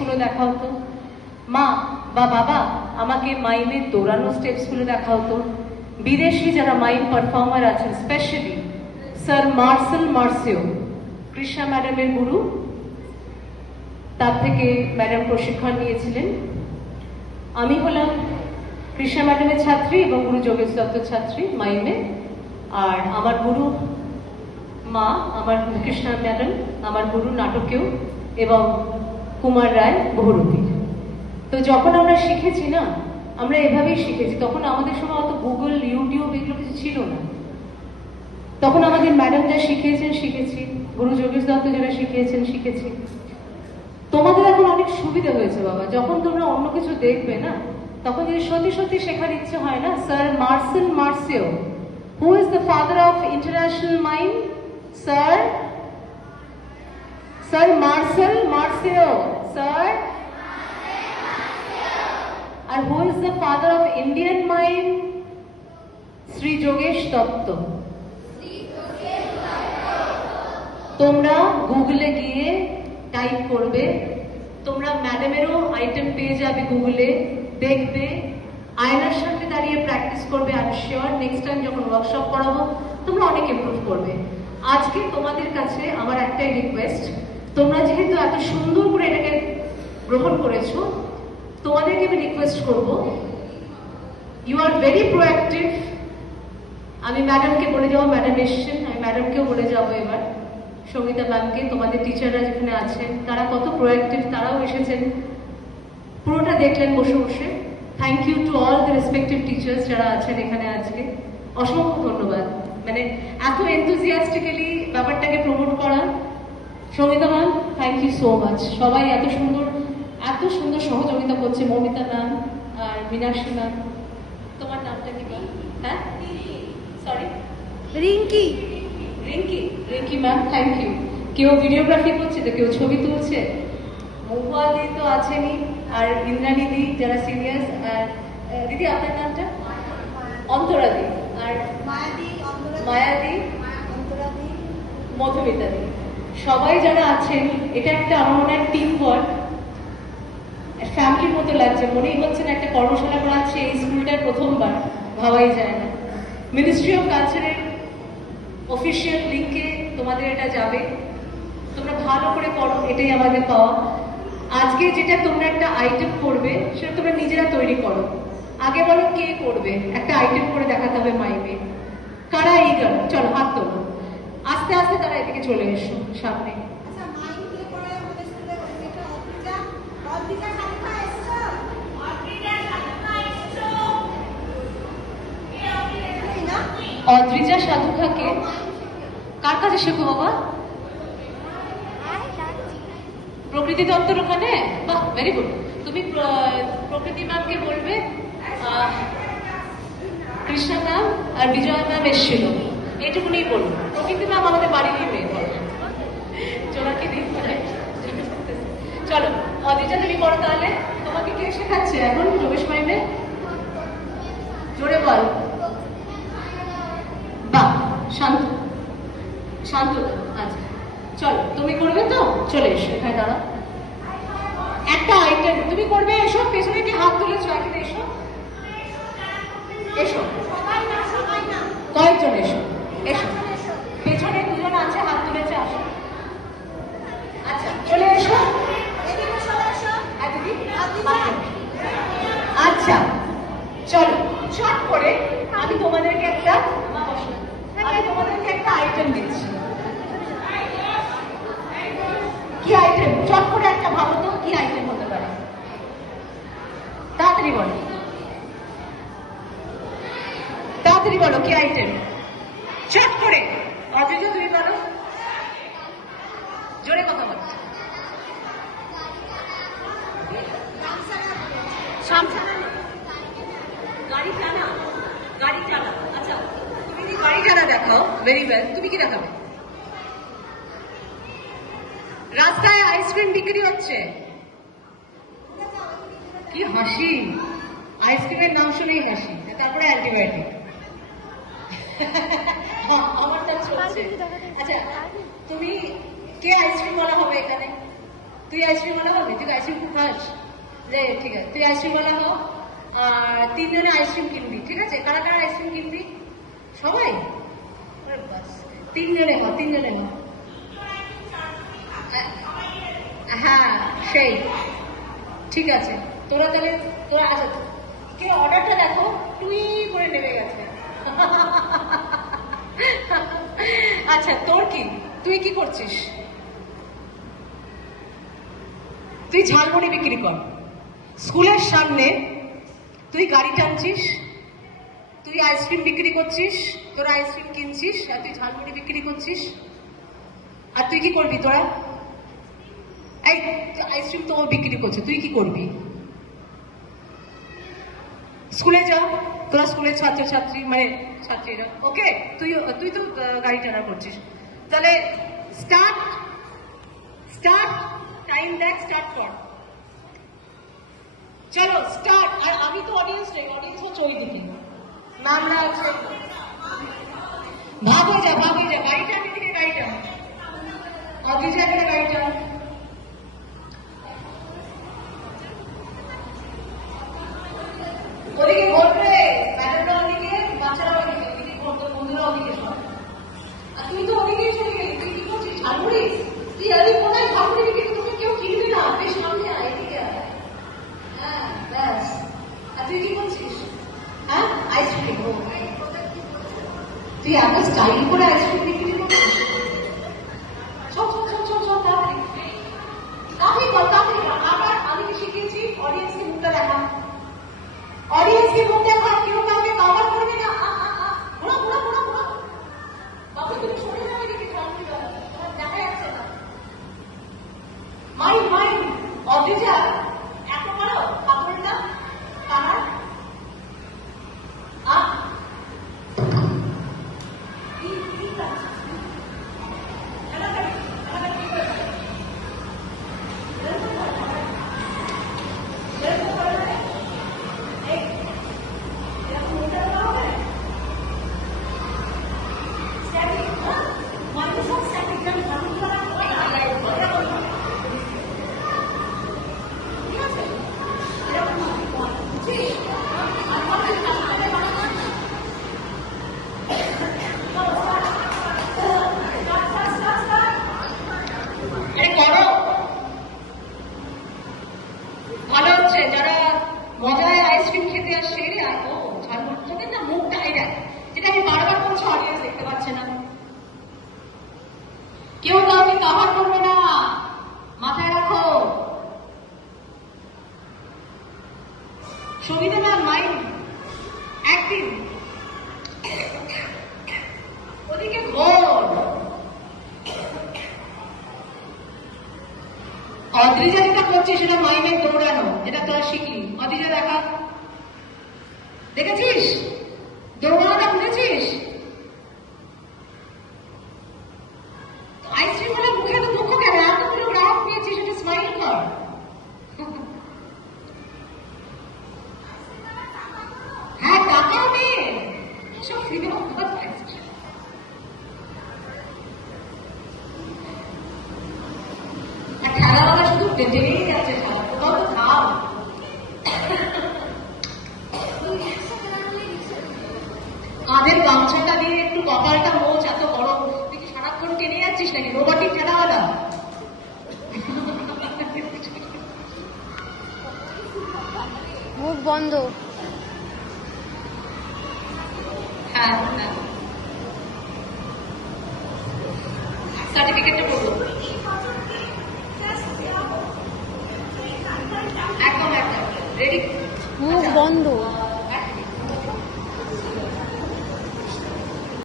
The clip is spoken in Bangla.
গুলো দেখাও তো। মা বা বাবা আমাকে মাইমের দৌড়ানো স্টেপস গুলো দেখাও তো। বিদেশি যারা মাইম পারফর্মার আছেন, স্পেশালি স্যার মার্সেল মার্সিও, কৃষ্ণা ম্যাডামের গুরু, তার থেকে ম্যাডাম প্রশিক্ষণ নিয়েছিলেন। আমি হলাম কৃষ্ণা ম্যাডামের ছাত্রী এবং গুরু যোগেশ দত্তের ছাত্রী মাইমে। আর আমার গুরু মা, আমার কৃষ্ণা ম্যাডাম আমার গুরু নাটকেও, এবং কুমার রায় বহুরূপী। তো যখন আমরা শিখেছি না, আমরা এভাবেই শিখেছি। তখন আমাদের সময় অত গুগল, ইউটিউব এগুলো কিছু ছিল না। তখন আমাদের ম্যাডাম যা শিখিয়েছেন শিখেছি, গুরু যোগেশ দত্ত যারা শিখিয়েছেন শিখেছি। তোমাদের এখন অনেক সুবিধা হয়েছে বাবা, যখন তোমরা অন্য কিছু দেখবে না, তখন যদি সত্যি সত্যি শেখার ইচ্ছে হয় না। Sir Marcel Marceau, who is the father of international mime? Sir Marcel Marceau, sir. আর who is the father of Indian mime? Shri Jogesh Dutta. তোমরা গুগলে গিয়ে টাইপ করবে, তোমরা ম্যাডামেরও আইটেম পেয়ে যাবে গুগলে, দেখবে, আয়নার সামনে দাঁড়িয়ে প্র্যাকটিস করবে। I am sure next time যখন ওয়ার্কশপ করাবো তোমরা অনেক ইমপ্রুভ করবে। আজকে তোমাদের কাছে আমার একটাই রিকোয়েস্ট, তোমরা যেহেতু এত সুন্দর করে এটাকে গ্রহণ করেছো, তোমাদেরকে আমি রিকোয়েস্ট করবো, ইউ আর ভেরি প্রোঅ্যাক্টিভ। আমি ম্যাডামকে বলে যাবো, ম্যাডাম এসছেন, আমি ম্যাডামকেও বলে যাবো এবার, সঙ্গীতা ম্যামকে, তোমাদের টিচাররা যেখানে আছেন তারা কত প্রোঅ্যাক্টিভ, তারাও এসেছেন, পুরোটা দেখলেন বসে বসে। Thank you to all the respective teachers যারা আছেন এখানে আজকে, অসংখ্য ধন্যবাদ। মানে এত এনথুজিয়াস্টিক্যালি ব্যাপারটাকে প্রমোট করা। Sangeeta ma'am, thank you so much. সবাই এত সুন্দর সহযোগিতা করছে, মমিতা ম্যাম আর মীনাক্ষী ম্যাম। তোমার নামটা কি ম্যাম? হ্যাঁ, sorry, Rinki ma'am, thank you. কেউ ভিডিওগ্রাফি করছে, তো কেউ ছবি তুলছে। মহুয়াদি তো আছেনই, আর ইন্দ্রাণী দি যারা সিনিয়র্স। আর দিদি আপনার নামটা? অন্তরাদি। আর মায়াদি, মধুমিতা দি। সবাই যারা আছেন, এটা একটা আমার মনে হয় টিম ওয়ার্ক, ফ্যামিলির মতো লাগছে। মনেই হচ্ছে না একটা কর্মশালা করাচ্ছে এই স্কুলটার প্রথমবার, ভাবাই যায় না। মিনিস্ট্রি অফ কালচারের অফিসিয়াল লিঙ্কে তোমাদের এটা যাবে, তোমরা ভালো করে করো, এটাই আমাদের পাওয়া। আজকে যেটা তোমরা একটা আইটেম করবে, সেটা তোমরা নিজেরা তৈরি করো। আগে বলো কে করবে, একটা আইটেম করে দেখাতে হবে মাইমে। কারা এই গেল, চলো হাত তোলো। আস্তে আস্তে তারা এদিকে চলে এসো সামনে। অদ্রিজা সাধুখাকে কার কাছে শেখো বাবা? প্রকৃতি দত্তর ওখানে? বাহ, ভেরি গুড। তুমি প্রকৃতি ম্যামকে বলবে, কৃষ্ণা ম্যাম আর বিজয় ম্যাম এসেছিল, এইটুকুনি বলবো। প্রকৃতি ম্যাম আমাদের বাড়িরই মেয়ে, চোরাকে দিন। চলো অদ্রিজা, তুমি করো তাহলে। তোমাকে কে শেখাচ্ছে এখন যোগেশ মাইমে? জোরে বল। বাহ, শান্ত। আচ্ছা চলো, তুমি করবে তো? চলে এসো এখানে, দাঁড়া। একটা আইটেম তুমি করবে, এসো। পেছনে কি হাত তুলেছো? এখানে এসো, কয়েকজন এসো। পেছনে দুজন আছে, হাত তুলেছে, আসো। আচ্ছা চলে এসো। আচ্ছা চলো, চট করে আমি তোমাদেরকে একটা আইটেম দিচ্ছি। কি আইটেম? চট করে একটা ভাবো তো, কি আইটেম হতে পারে? তাড়াতাড়ি বলো কি আইটেম, চট করে। অদ্রিজা তুমি বলো, জোরে কথা বলো। গাড়ি টানা। আচ্ছা তুমি যদি গাড়ি টানা দেখাও, ভেরি ওয়েল। তুমি কি দেখাবে? রাস্তায় আইসক্রিম বিক্রি হচ্ছে। কি হাসি! আইসক্রিমের নাম শুনেই হাসি, তারপরে অ্যান্টিবায়োটিক। আমারটা চলছে। আচ্ছা তুমি কে আইসক্রিম বলা হবে এখানে? তুই আইসক্রিমওয়ালা হবি? তুই আইসক্রিম খুব খাস রে, ঠিক আছে তুই আইসক্রিমওয়ালা হ। আর 3 জনে আইসক্রিম কিনবি, ঠিক আছে? কারা কারা আইসক্রিম কিনবি? সবাই? আরে বাস, 3 জনে হ, 3 জনে হ। হ্যাঁ সেই, ঠিক আছে। তোরা তাহলে তোরা আচ্ছা, কে অর্ডারটা দেখো, টুই করে নেমে গেছে। আচ্ছা তোর কি, তুই কি করছিস? তুই ঝালমুড়ি বিক্রি কর স্কুলের সামনে, তুই গাড়ি টানছিস, তুই আইসক্রিম বিক্রি করছিস, তোরা আইসক্রিম কিনছিস, আর তুই ঝালমুড়ি বিক্রি করছিস। আর তুই কি করবি তোরা? এই আইসক্রিম তো ও বিক্রি করছে, তুই কি করবি? স্কুলে যা, তোরা স্কুলের ছাত্রছাত্রী মানে ছাত্রীরা, ওকে? তুই তুই তো গাড়ি টানা করছিস। তাহলে স্টার্ট, স্টার্ট, টাইম দেখ, স্টার্ট কর, চলো স্টার্ট। আর আমি তো অডিয়েন্স নেই, অডিয়েন্স হচ্ছে ওই দিকে, ম্যামরা আছে। ভাগ হয়ে যা, ভাগ হয়ে যা, গাড়িটা আমি দিকে, গাড়িটা অদিজা একটা গাড়িটা। ওদিকে ঘটবে, ম্যাডামরা ওদিকে, বাচ্চারা ওদিকে, ওদিকে ঘটবে, বন্ধুরা ওদিকে সব। আর তুই তো ওদিকেই চলে গেলি, তুই কি করছিস? ঝালমুড়ি? তুই এদিক কোথায় ঝালমুড়ি বিক্রি? তোকে কেউ কিনবে না, বেশ সামনে আয়, এদিকে আয়। হ্যাঁ ব্যাস। আর তুই কি করছিস? হ্যাঁ আইসক্রিম। তুই এত স্টাইল করে আইসক্রিম বিক্রি করছিস? চল চল চল চল চল, তাড়াতাড়ি তাড়াতাড়ি কর, তাড়াতাড়ি কর। আবার আমি কি শিখিয়েছি? অডিয়েন্সকে মুখটা দেখা, অডিয়েন্সকে মুখ দেখা, কেউ কাউকে কভার করবে না। ঘোরা ঘোরা ঘোরা ঘোরা, বাবু তুমি সরে যাবে দিকে, ঝালমুড়ি তোমার দেখা যাচ্ছে না। মাইন্ড মাইন্ড, অদ্রিজা এত পারো কাপড়টা কানার? ভালো হচ্ছে, যারা মজায় আইসক্রিম খেতে আসছে আর ও ঝালমুড়ি, তোদের না মুখটা এই দেখ, যেটা আমি বারবার বলছি, অডিয়েন্স দেখতে পাচ্ছে না। কেউ কাউকে কভার করবে না, মাথায় রাখো। সঙ্গীতের মাইন্ড অ্যাক্টিভ, ওদিকে ঘোর। অদ্রিজা যেটা করছে সেটা মাইনের দৌড়ানো, যেটা তোরা শিখলি। অদ্রিজা দেখা, দেখেছিস দৌড়ানোটা, বুঝেছিস? আইসক্রিম হলে মুখে তো দুঃখ কেন, এতগুলো গ্রাহক পেয়েছিস, সেটা স্মাইল কর। হ্যাঁ টাকাও নে, সব ফ্রিতে খেলাওয়ালা শুধু বেঁচেই যাচ্ছে, খেলা কোথাও তো খাও। কাঁধের গামছাটা দিয়ে একটু কপালটা মোচ, এত গরম, তুই কি সারাক্ষণ টেনে যাচ্ছিস নাকি রোবটিক খেলাওয়ালা? মুখ বন্ধ। হ্যাঁ হ্যাঁ, সার্টিফিকেটটা করবো একদম একদম রেডি। মুখ বন্ধ।